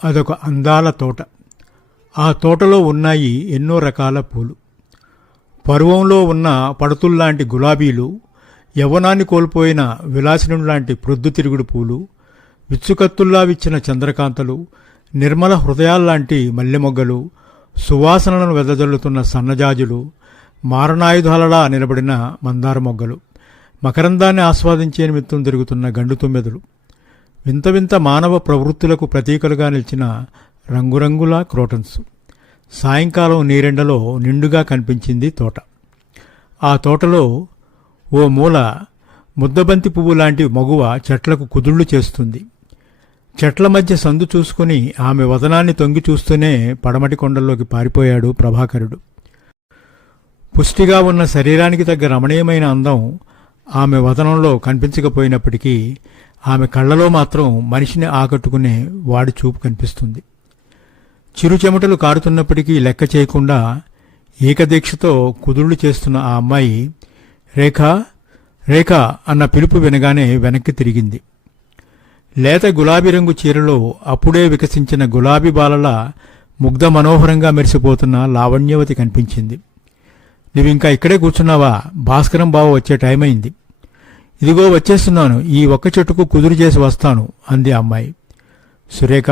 అదొక అందాల తోట. ఆ తోటలో ఉన్నాయి ఎన్నో రకాల పూలు. పర్వంలో ఉన్న పడతుల్లాంటి గులాబీలు, యవ్వనాన్ని కోల్పోయిన విలాసినులాంటి ప్రొద్దుతిరుగుడు పూలు, విచ్చుకత్తుల్లా విచ్చిన చంద్రకాంతలు, నిర్మల హృదయాల్లాంటి మల్లెమొగ్గలు, సువాసనలను వెదజల్లుతున్న సన్నజాజులు, మారణాయుధాలలా నిలబడిన మందార మొగ్గలు, మకరందాన్ని ఆస్వాదించే నిమిత్తం తిరుగుతున్న గండు తుమ్మెదలు, వింత వింత మానవ ప్రవృత్తులకు ప్రతీకలుగా నిలిచిన రంగురంగుల క్రోటన్స్. సాయంకాలం నీరెండలో నిండుగా కనిపించింది తోట. ఆ తోటలో ఓ మూల ముద్దబంతి పువ్వు లాంటి మగువ చెట్లకు కుదుళ్లు చేస్తుంది. చెట్ల మధ్య సందు చూసుకుని ఆమె వదనాన్ని తొంగి చూస్తూనే పడమటి కొండల్లోకి పారిపోయాడు ప్రభాకరుడు. పుష్టిగా ఉన్న శరీరానికి తగ్గ రమణీయమైన అందం ఆమె వదనంలో కనిపించకపోయినప్పటికీ ఆమె కళ్ళలో మాత్రం మనిషిని ఆకట్టుకునే వాడి చూపు కనిపిస్తుంది. చిరు చెమటలు కారుతున్నప్పటికీ లెక్క చేయకుండా ఏకదీక్షతో కుదుళ్లు చేస్తున్న ఆ అమ్మాయి రేఖా రేఖా అన్న పిలుపు వినగానే వెనక్కి తిరిగింది. లేత గులాబీ రంగు చీరలో అప్పుడే వికసించిన గులాబీ బాలల ముగ్ధ మనోహరంగా మెరిసిపోతున్న లావణ్యవతి కనిపించింది. నువ్వింకా ఇక్కడే కూర్చున్నావా? భాస్కరం బావ వచ్చే టైం అయింది. ఇదిగో వచ్చేస్తున్నాను, ఈ ఒక్క చెట్టుకు కుదురు చేసి వస్తాను అంది అమ్మాయి. సురేఖ,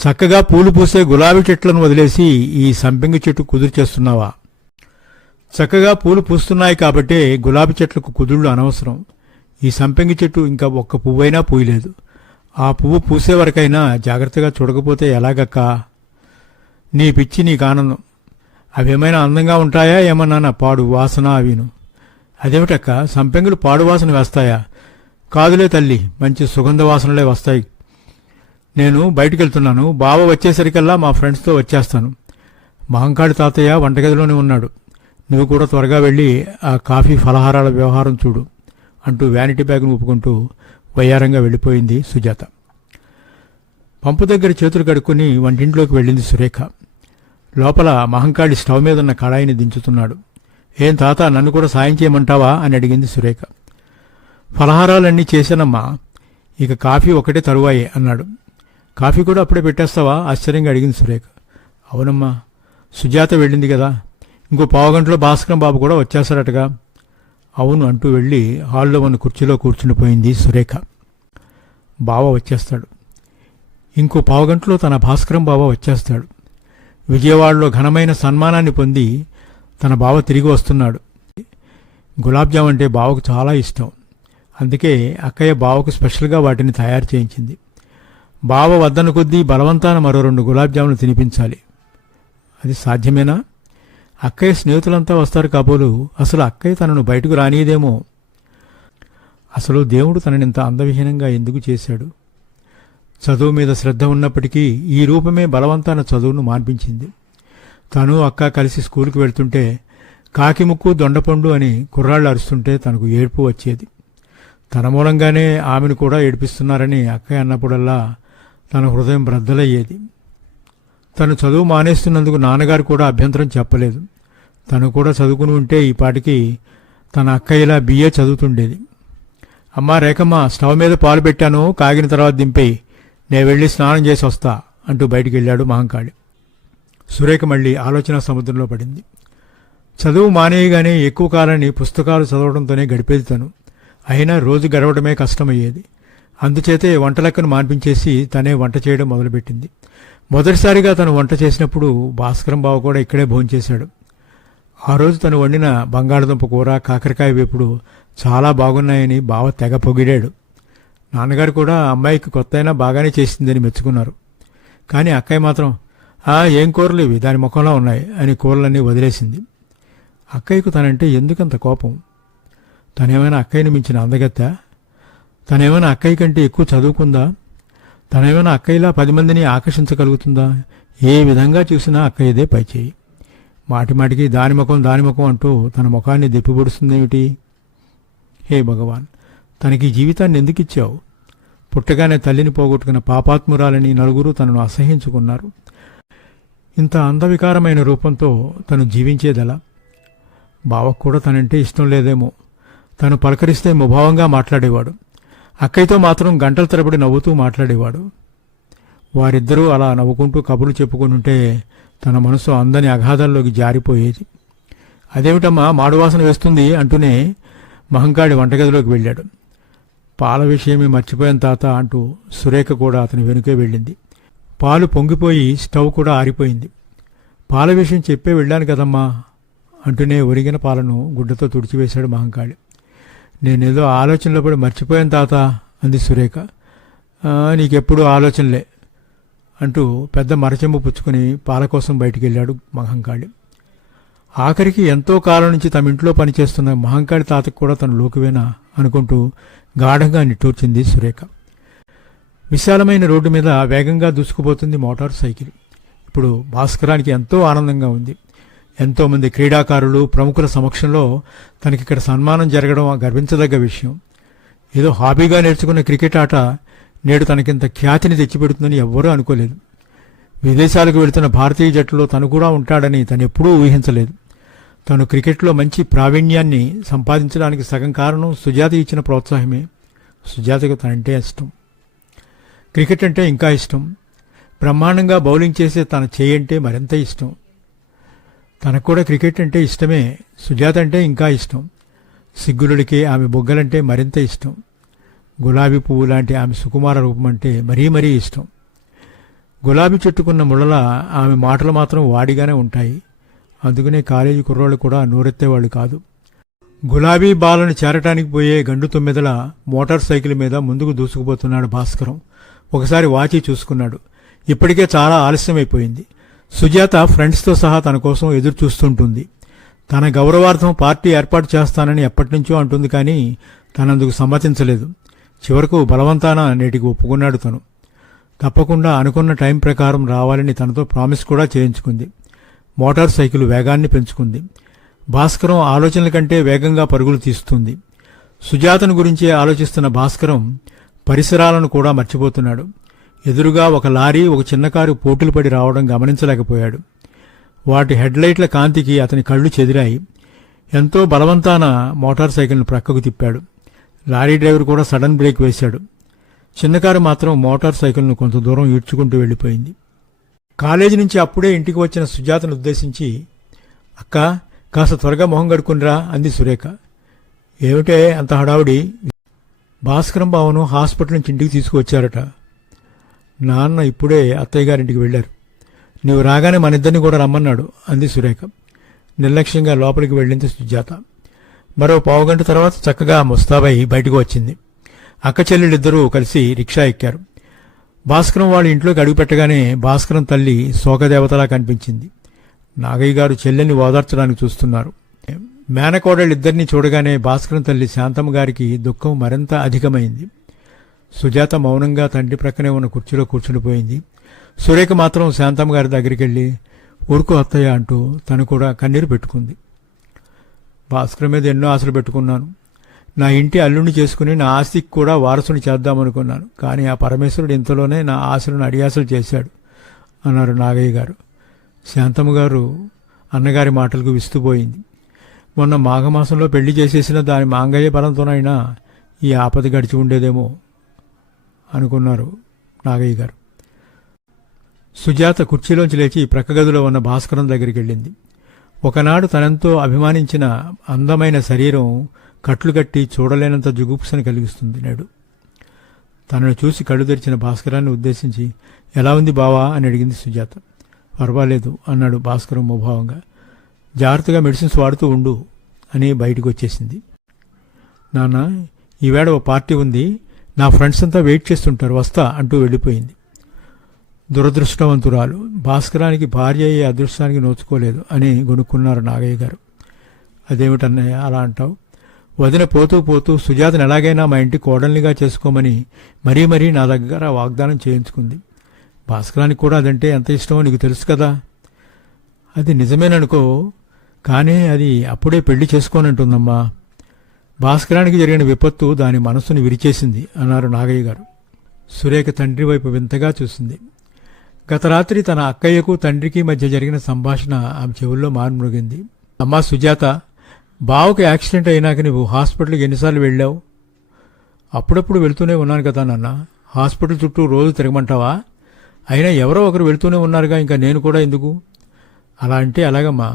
చక్కగా పూలు పూసే గులాబీ చెట్లను వదిలేసి ఈ సంపెంగి చెట్టు కుదురు చేస్తున్నావా? చక్కగా పూలు పూస్తున్నాయి కాబట్టే గులాబీ చెట్లకు కుదుళ్ళు అనవసరం. ఈ సంపెంగి చెట్టు ఇంకా ఒక్క పువ్వైనా పూయలేదు. ఆ పువ్వు పూసే వరకైనా జాగ్రత్తగా చూడకపోతే ఎలాగక్కా? నీ పిచ్చి నీకు ఆనందం. అవేమైనా అందంగా ఉంటాయా ఏమన్నా పాడు వాసన అవిను? అదేమిటక్క, సంపెంగులు పాడు వాసన వేస్తాయా? కాదులే తల్లి, మంచి సుగంధ వాసనలే వస్తాయి. నేను బయటికెళ్తున్నాను, బావ వచ్చేసరికల్లా మా ఫ్రెండ్స్తో వచ్చేస్తాను. మహంకాళి తాతయ్య వంటగదిలోనే ఉన్నాడు. నువ్వు కూడా త్వరగా వెళ్ళి ఆ కాఫీ ఫలహారాల వ్యవహారం చూడు అంటూ వ్యానిటీ బ్యాగ్ను ఊపుకుంటూ వయ్యారంగా వెళ్ళిపోయింది సుజాత. పంపు దగ్గర చేతులు కడుక్కుని వంటింట్లోకి వెళ్ళింది సురేఖ. లోపల మహంకాళి స్టవ్ మీద ఉన్న కళాయిని దించుతున్నాడు. ఏం తాత, నన్ను కూడా సాయం చేయమంటావా అని అడిగింది సురేఖ. ఫలహారాలన్నీ చేశానమ్మా, ఇక కాఫీ ఒకటే తరువాయే అన్నాడు. కాఫీ కూడా అప్పుడే పెట్టేస్తావా ఆశ్చర్యంగా అడిగింది సురేఖ. అవునమ్మా, సుజాత వెళ్ళింది కదా, ఇంకో పావుగంటలో భాస్కరం బాబు కూడా వచ్చేస్తారటగా. అవును అంటూ వెళ్ళి హాల్లో ఉన్న కుర్చీలో కూర్చుండిపోయింది సురేఖ. బావ వచ్చేస్తాడు, ఇంకో పావుగంటలో తన భాస్కరం బావ వచ్చేస్తాడు. విజయవాడలో ఘనమైన సన్మానాన్ని పొంది తన బావ తిరిగి వస్తున్నాడు. గులాబ్ జామ్ అంటే బావకు చాలా ఇష్టం. అందుకే అక్కయ్య బావకు స్పెషల్గా వాటిని తయారు చేయించింది. బావ వద్దన కొద్దీ బలవంతాన మరో 2 గులాబ్ జాములు తినిపించాలి. అది సాధ్యమేనా? అక్కయ్య స్నేహితులంతా వస్తారు కాబోలు. అసలు అక్కయ్య తనను బయటకు రానియదేమో. అసలు దేవుడు తననింత అందవిహీనంగా ఎందుకు చేశాడు? చదువు మీద శ్రద్ధ ఉన్నప్పటికీ ఈ రూపమే బలవంతాన చదువును మాన్పించింది. తను అక్క కలిసి స్కూల్కి వెళ్తుంటే కాకి ముక్కు దొండపండు అని కుర్రాళ్ళు అరుస్తుంటే తనకు ఏడుపు వచ్చేది. తన మూలంగానే ఆమెను కూడా ఏడిపిస్తున్నారని అక్కయ్య అన్నప్పుడల్లా తన హృదయం బ్రద్దలయ్యేది. తను చదువు మానేస్తున్నందుకు నాన్నగారు కూడా అభ్యంతరం చెప్పలేదు. తను కూడా చదువుకుని ఉంటే ఈ పాటికి తన అక్కయ్యలా బిఏ చదువుతుండేది. అమ్మా రేఖమ్మ, స్టవ్ మీద పాలు పెట్టాను, కాగిన తర్వాత దింపేయి, నేను వెళ్ళి స్నానం చేసి వస్తా అంటూ బయటికి వెళ్ళాడు మహంకాళి. సురేఖ మళ్ళీ ఆలోచన సముద్రంలో పడింది. చదువు మానేయగానే ఎక్కువ కాలాన్ని పుస్తకాలు చదవడంతోనే గడిపేది తను. అయినా రోజు గడవడమే కష్టమయ్యేది. అందుచేతే వంట లెక్కను మాన్పించేసి తనే వంట చేయడం మొదలుపెట్టింది. మొదటిసారిగా తను వంట చేసినప్పుడు భాస్కరం బావ కూడా ఇక్కడే భోంచేశాడు. ఆ రోజు తను వండిన బంగాళదుంప కూర, కాకరకాయ వేపుడు చాలా బాగున్నాయని బావ తెగ పొగిడాడు. నాన్నగారు కూడా అమ్మాయికి కొత్త అయినా బాగానే చేసిందని మెచ్చుకున్నారు. కానీ అక్కయ్య మాత్రం ఏం కూరలు ఇవి, దాని ముఖంలో ఉన్నాయి అని కూరలన్నీ వదిలేసింది. అక్కయ్యకు తనంటే ఎందుకంత కోపం? తనేమైనా అక్కయ్యని మించిన అందగత్తా? తనేమైనా అక్కయ్య కంటే ఎక్కువ చదువుకుందా? తనేమైనా అక్కయ్యలా 10 మందిని ఆకర్షించగలుగుతుందా? ఏ విధంగా చూసినా అక్కయ్యదే పైచేయి. మాటిమాటికి దాని ముఖం అంటూ తన ముఖాన్ని దెప్పిపొడుస్తుందేమిటి? హే భగవాన్, తనకి జీవితాన్ని ఎందుకు ఇచ్చావు? పుట్టగానే తల్లిని పోగొట్టుకున్న పాపాత్మురాలని నలుగురు తనను అసహ్యించుకున్నారు. ఇంత అందవికారమైన రూపంతో తను జీవించేదెలా? బావకు కూడా తనంటే ఇష్టం లేదేమో. తను పలకరిస్తే ముభావంగా మాట్లాడేవాడు. అక్కయ్యతో మాత్రం గంటల తరబడి నవ్వుతూ మాట్లాడేవాడు. వారిద్దరూ అలా నవ్వుకుంటూ కబుర్లు చెప్పుకుని ఉంటే తన మనసు అందని అగాధాల్లోకి జారిపోయేది. అదేమిటమ్మా మాడువాసన వేస్తుంది అంటూనే మహంకాళి వంటగదిలోకి వెళ్ళాడు. పాల విషయమే మర్చిపోయాను తాత అంటూ సురేఖ కూడా అతని వెనుకే వెళ్ళింది. పాలు పొంగిపోయి స్టవ్ కూడా ఆరిపోయింది. పాల విషయం చెప్పే వెళ్ళాను కదమ్మా అంటూనే ఒరిగిన పాలను గుడ్డతో తుడిచివేశాడు మహంకాళి. నేనేదో ఆలోచనలో పడి మర్చిపోయాను తాత అంది సురేఖ. నీకెప్పుడు ఆలోచనలే అంటూ పెద్ద మరచెంబు పుచ్చుకొని పాల కోసం బయటికి వెళ్ళాడు మహంకాళి. ఆఖరికి ఎంతో కాలం నుంచి తమ ఇంట్లో పనిచేస్తున్న మహంకాళి తాతకు కూడా తను లోకువేనా అనుకుంటూ గాఢంగా నిట్టూర్చింది సురేఖ. విశాలమైన రోడ్డు మీద వేగంగా దూసుకుపోతుంది మోటార్ సైకిల్. ఇప్పుడు భాస్కరానికి ఎంతో ఆనందంగా ఉంది. ఎంతోమంది క్రీడాకారులు ప్రముఖుల సమక్షంలో తనకిక్కడ సన్మానం జరగడం గర్వించదగ్గ విషయం. ఏదో హాబీగా నేర్చుకున్న క్రికెట్ ఆట నేడు తనకింత ఖ్యాతిని తెచ్చిపెడుతుందని ఎవ్వరూ అనుకోలేదు. విదేశాలకు వెళుతున్న భారతీయ జట్టులో తను కూడా ఉంటాడని తను ఎప్పుడూ ఊహించలేదు. తను క్రికెట్లో మంచి ప్రావీణ్యాన్ని సంపాదించడానికి సగం కారణం సుజాత ఇచ్చిన ప్రోత్సాహమే. సుజాతకు తనంటే ఇష్టం, క్రికెట్ అంటే ఇంకా ఇష్టం. బ్రహ్మాండంగా బౌలింగ్ చేసే తన చేయంటే మరింత ఇష్టం. తనకు కూడా క్రికెట్ అంటే ఇష్టమే. సుజాత అంటే ఇంకా ఇష్టం. సిగ్గులుడికి ఆమె బొగ్గలంటే మరింత ఇష్టం. గులాబీ పువ్వు లాంటి ఆమె సుకుమార రూపం అంటే మరీ మరీ ఇష్టం. గులాబీ చెట్టుకున్న ముళ్ళల ఆమె మాటలు మాత్రం వాడిగానే ఉంటాయి. అందుకనే కాలేజీ కుర్రోళ్ళు కూడా నోరెత్తేవాళ్ళు కాదు. గులాబీ బాలను చేరటానికి పోయే గండు తొమ్మిదల మోటార్ సైకిల్ మీద ముందుకు దూసుకుపోతున్నాడు భాస్కరం. ఒకసారి వాచి చూసుకున్నాడు. ఇప్పటికే చాలా ఆలస్యమైపోయింది. సుజాత ఫ్రెండ్స్తో సహా తన కోసం ఎదురు చూస్తుంటుంది. తన గౌరవార్థం పార్టీ ఏర్పాటు చేస్తానని ఎప్పటినుంచో అంటుంది, కానీ తనందుకు సమ్మతించలేదు. చివరకు బలవంతాన నేటికి ఒప్పుకున్నాడు. తను తప్పకుండా అనుకున్న టైం ప్రకారం రావాలని తనతో ప్రామిస్ కూడా చేయించుకుంది. మోటార్ సైకిల్ వేగాన్ని పెంచుకుంది. భాస్కరం ఆలోచనల కంటే వేగంగా పరుగులు తీస్తుంది. సుజాతను గురించే ఆలోచిస్తున్న భాస్కరం పరిసరాలను కూడా మర్చిపోతున్నాడు. ఎదురుగా ఒక లారీ, ఒక చిన్న కారు పోటీలు పడి రావడం గమనించలేకపోయాడు. వాటి హెడ్లైట్ల కాంతికి అతని కళ్ళు చెదిరాయి. ఎంతో బలవంతాన మోటార్ సైకిల్ను ప్రక్కకు తిప్పాడు. లారీ డ్రైవర్ కూడా సడన్ బ్రేక్ వేశాడు. చిన్నకారు మాత్రం మోటార్ సైకిల్ను కొంత దూరం ఈడ్చుకుంటూ వెళ్ళిపోయింది. కాలేజీ నుంచి అప్పుడే ఇంటికి వచ్చిన సుజాతను ఉద్దేశించి, అక్క కాస్త త్వరగా మొహం కడుక్కునిరా అంది సురేఖ. ఏమిటే అంత హడావుడి? భాస్కరం బావను హాస్పిటల్ నుంచి ఇంటికి తీసుకువచ్చారట. నాన్న ఇప్పుడే అత్తయ్య గారింటికి వెళ్ళారు. నీవు రాగానే మన ఇద్దరిని కూడా రమ్మన్నాడు అంది సురేఖ. నిర్లక్ష్యంగా లోపలికి వెళ్ళింది సుజాత. మరో పావుగంట తర్వాత చక్కగా ముస్తాబై బయటకు వచ్చింది. అక్క చెల్లెళ్ళిద్దరూ కలిసి రిక్షా ఎక్కారు. భాస్కరం వాళ్ళ ఇంట్లోకి అడుగుపెట్టగానే భాస్కరం తల్లి శోకదేవతలా కనిపించింది. నాగయ్య గారు చెల్లెల్ని ఓదార్చడానికి చూస్తున్నారు. మేనకోడళ్ళిద్దరినీ చూడగానే భాస్కరం తల్లి శాంతమ్మ గారికి దుఃఖం మరింత అధికమైంది. సుజాత మౌనంగా తండ్రి ప్రక్కనే ఉన్న కుర్చీలో కూర్చుండిపోయింది. సురేఖ మాత్రం శాంతమ్మ గారి దగ్గరికి వెళ్ళి ఊరుకో అత్తయ్య అంటూ తను కూడా కన్నీరు పెట్టుకుంది. భాస్కరం మీద ఎన్నో ఆశలు పెట్టుకున్నాను. నా ఇంటి అల్లుడిని చేసుకుని నా ఆస్తికి కూడా వారసుని చేద్దామనుకున్నాను. కానీ ఆ పరమేశ్వరుడు ఇంతలోనే నా ఆశలను అడియాసలు చేశాడు అన్నారు నాగయ్య గారు. శాంతమ్మ గారు అన్నగారి మాటలకు విస్తుపోయింది. మొన్న మాఘమాసంలో పెళ్లి చేసేసిన దాని మాంగయ్య బలంతోనైనా ఈ ఆపద గడిచి ఉండేదేమో అనుకున్నారు నాగయ్య గారు. సుజాత కుర్చీలోంచి లేచి ప్రక్క గదిలో ఉన్న భాస్కరం దగ్గరికి వెళ్ళింది. ఒకనాడు తనంతో అభిమానించిన అందమైన శరీరం కట్లు కట్టి చూడలేనంత జుగుప్సని కలిగిస్తుంది నేడు. తనను చూసి కళ్ళు తెరిచిన భాస్కరాన్ని ఉద్దేశించి ఎలా ఉంది బావా అని అడిగింది సుజాత. పర్వాలేదు అన్నాడు భాస్కరం ముభావంగా. జాగ్రత్తగా మెడిసిన్స్ వాడుతూ ఉండు అని బయటకు వచ్చేసింది. నాన్న ఈవేళ ఓ పార్టీ ఉంది, నా ఫ్రెండ్స్ అంతా వెయిట్ చేస్తుంటారు, వస్తా అంటూ వెళ్ళిపోయింది. దురదృష్టవంతురాలు, భాస్కరానికి భార్య అయ్యే అదృష్టానికి నోచుకోలేదు అని గొనుక్కున్నారు నాగయ్య గారు. అదేమిటన్నయ్య అలా అంటావు? వదిన పోతూ పోతూ సుజాతను ఎలాగైనా మా ఇంటి కోడల్నిగా చేసుకోమని మరీ మరీ నా దగ్గర వాగ్దానం చేయించుకుంది. భాస్కరానికి కూడా అదంటే ఎంత ఇష్టమో నీకు తెలుసు కదా. అది నిజమేననుకో, కానీ అది అప్పుడే పెళ్లి చేసుకోనంటుందమ్మా. భాస్కరానికి జరిగిన విపత్తు దాని మనస్సును విరిచేసింది అన్నారు నాగయ్య గారు. సురేఖ తండ్రి వైపు వింతగా చూసింది. గత రాత్రి తన అక్కయ్యకు తండ్రికి మధ్య జరిగిన సంభాషణ ఆమె చెవుల్లో మార్మృగింది. అమ్మా సుజాత, బావకు యాక్సిడెంట్ అయినాక నువ్వు హాస్పిటల్కి ఎన్నిసార్లు వెళ్ళావు? అప్పుడప్పుడు వెళ్తూనే ఉన్నాను కదా నాన్న. హాస్పిటల్ చుట్టూ రోజు తిరగమంటావా? అయినా ఎవరో ఒకరు వెళుతూనే ఉన్నారుగా, ఇంకా నేను కూడా ఎందుకు? అలా అంటే అలాగమ్మా.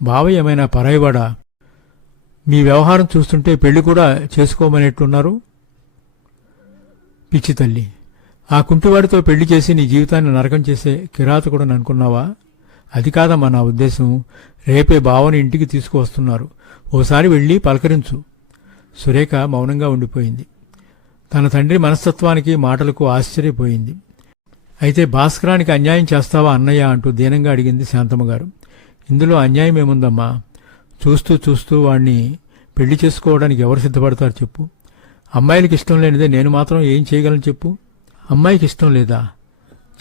బావయ్య ఏమైనా పరాయివాడా? మీ వ్యవహారం చూస్తుంటే పెళ్లి కూడా చేసుకోమనేట్లున్నారు. పిచ్చి తల్లి, ఆ కుంటివాడితో పెళ్లి చేసి నీ జీవితాన్ని నరకం చేసే కిరాతకుడని అనుకున్నావా? అది కాదమ్మా నా ఉద్దేశం. రేపే బావని ఇంటికి తీసుకువస్తున్నారు, ఓసారి వెళ్ళి పలకరించు. సురేఖ మౌనంగా ఉండిపోయింది. తన తండ్రి మనస్తత్వానికి మాటలకు ఆశ్చర్యపోయింది. అయితే భాస్కరానికి అన్యాయం చేస్తావా అన్నయ్య అంటూ దీనంగా అడిగింది శాంతమ్మగారు. ఇందులో అన్యాయం ఏముందమ్మా? చూస్తూ చూస్తూ వాణ్ణి పెళ్లి చేసుకోవడానికి ఎవరు సిద్ధపడతారు చెప్పు? అమ్మాయిలకి ఇష్టం లేనిదే నేను మాత్రం ఏం చేయగలను చెప్పు? అమ్మాయికి ఇష్టం లేదా?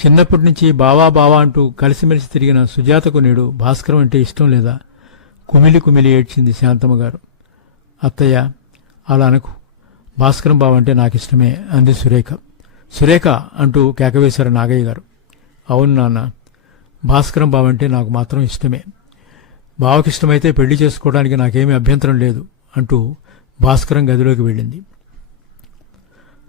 చిన్నప్పటి నుంచి బావా బావా అంటూ కలిసిమెలిసి తిరిగిన సుజాతకు నేడు భాస్కరం అంటే ఇష్టం లేదా? కుమిలి కుమిలి ఏడ్చింది శాంతమ్మగారు. అత్తయ్య, అలా అనకు. భాస్కరం బావ అంటే నాకిష్టమే అంది సురేఖ. సురేఖ అంటూ కేకవేశారు నాగయ్య గారు. అవును నాన్న, భాస్కరం బావ అంటే నాకు మాత్రం ఇష్టమే. బావకిష్టమైతే పెళ్లి చేసుకోవడానికి నాకేమీ అభ్యంతరం లేదు అంటూ భాస్కరం గదిలోకి వెళ్ళింది.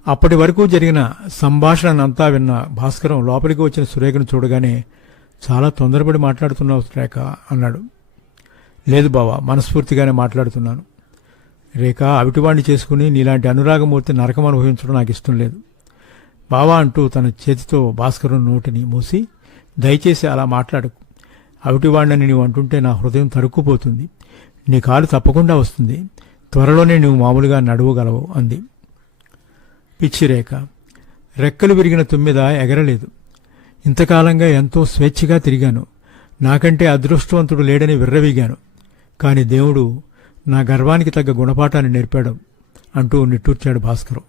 అప్పటి వరకు జరిగిన సంభాషణనంతా విన్న భాస్కరం లోపలికి వచ్చిన సురేఖను చూడగానే, చాలా తొందరపడి మాట్లాడుతున్నావు సురేఖ అన్నాడు. లేదు బావా, మనస్ఫూర్తిగానే మాట్లాడుతున్నాను. రేఖ, అవిటివాణ్ణి చేసుకుని నీలాంటి అనురాగమూర్తి నరకం అనుభవించడం నాకు ఇష్టం లేదు బావా అంటూ తన చేతితో భాస్కరం నోటిని మూసి, దయచేసి అలా మాట్లాడకు. అవిటివాణ్ణని నీవు అంటుంటే నా హృదయం తరుక్కుపోతుంది. నీ కాలు తప్పకుండా వస్తుంది. త్వరలోనే నువ్వు మామూలుగా నడవగలవు అంది. పిచ్చి రేఖ, రెక్కలు విరిగిన తుమ్మిద ఎగరలేదు. ఇంతకాలంగా ఎంతో స్వేచ్ఛగా తిరిగాను. నాకంటే అదృష్టవంతుడు లేడని విర్రవీగాను. కాని దేవుడు నా గర్వానికి తగ్గ గుణపాఠాన్ని నేర్పాడు అంటూ నిట్టూర్చాడు భాస్కరం.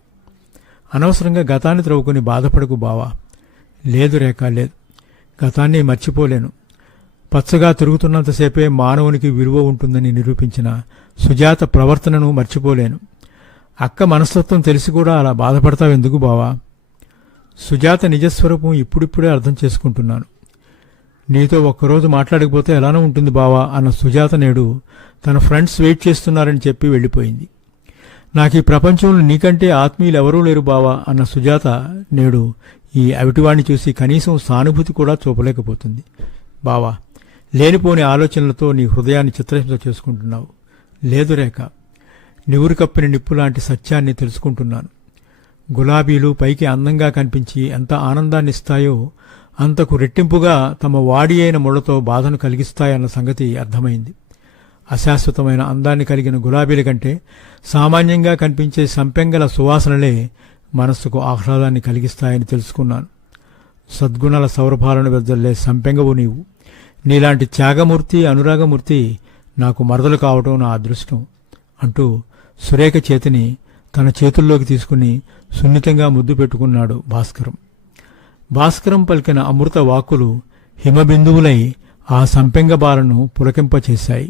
అనవసరంగా గతాన్ని త్రవ్వుకుని బాధపడకు బావా. లేదు రేఖ, లేదు. గతాన్ని మర్చిపోలేను. పచ్చగా తిరుగుతున్నంతసేపే మానవునికి విలువ ఉంటుందని నిరూపించిన సుజాత ప్రవర్తనను మర్చిపోలేను. అక్క మనస్తత్వం తెలిసి కూడా అలా బాధపడతావెందుకు బావా? సుజాత నిజస్వరూపం ఇప్పుడిప్పుడే అర్థం చేసుకుంటున్నాను. నీతో ఒక్కరోజు మాట్లాడకపోతే ఎలానో ఉంటుంది బావా అన్న సుజాత నేడు తన ఫ్రెండ్స్ వెయిట్ చేస్తున్నారని చెప్పి వెళ్ళిపోయింది. నాకు ఈ ప్రపంచంలో నీకంటే ఆత్మీయులు ఎవరూ లేరు బావా అన్న సుజాత నేడు ఈ అవిటివాణ్ణి చూసి కనీసం సానుభూతి కూడా చూపలేకపోతుంది. బావా, లేనిపోని ఆలోచనలతో నీ హృదయాన్ని చిత్రహింస చేసుకుంటున్నావు. లేదు రేఖ, నివురు కప్పిన నిప్పు లాంటి సత్యాన్ని తెలుసుకుంటున్నాను. గులాబీలు పైకి అందంగా కనిపించి ఎంత ఆనందాన్నిస్తాయో అంతకు రెట్టింపుగా తమ వాడి అయిన ముళ్లతో బాధను కలిగిస్తాయన్న సంగతి అర్థమైంది. అశాశ్వతమైన అందాన్ని కలిగిన గులాబీల కంటే సామాన్యంగా కనిపించే సంపెంగల సువాసనలే మనస్సుకు ఆహ్లాదాన్ని కలిగిస్తాయని తెలుసుకున్నాను. సద్గుణాల సౌరభాలను వెదజల్లే సంపెంగవు నీవు. నీలాంటి త్యాగమూర్తి, అనురాగమూర్తి నాకు మరదలు కావటం నా అదృష్టం అంటూ సురేఖ చేతిని తన చేతుల్లోకి తీసుకుని సున్నితంగా ముద్దు పెట్టుకున్నాడు భాస్కరం. భాస్కరం పలికిన అమృత వాక్కులు హిమబిందువులై ఆ సంపెంగ బాలను పులకింపచేశాయి.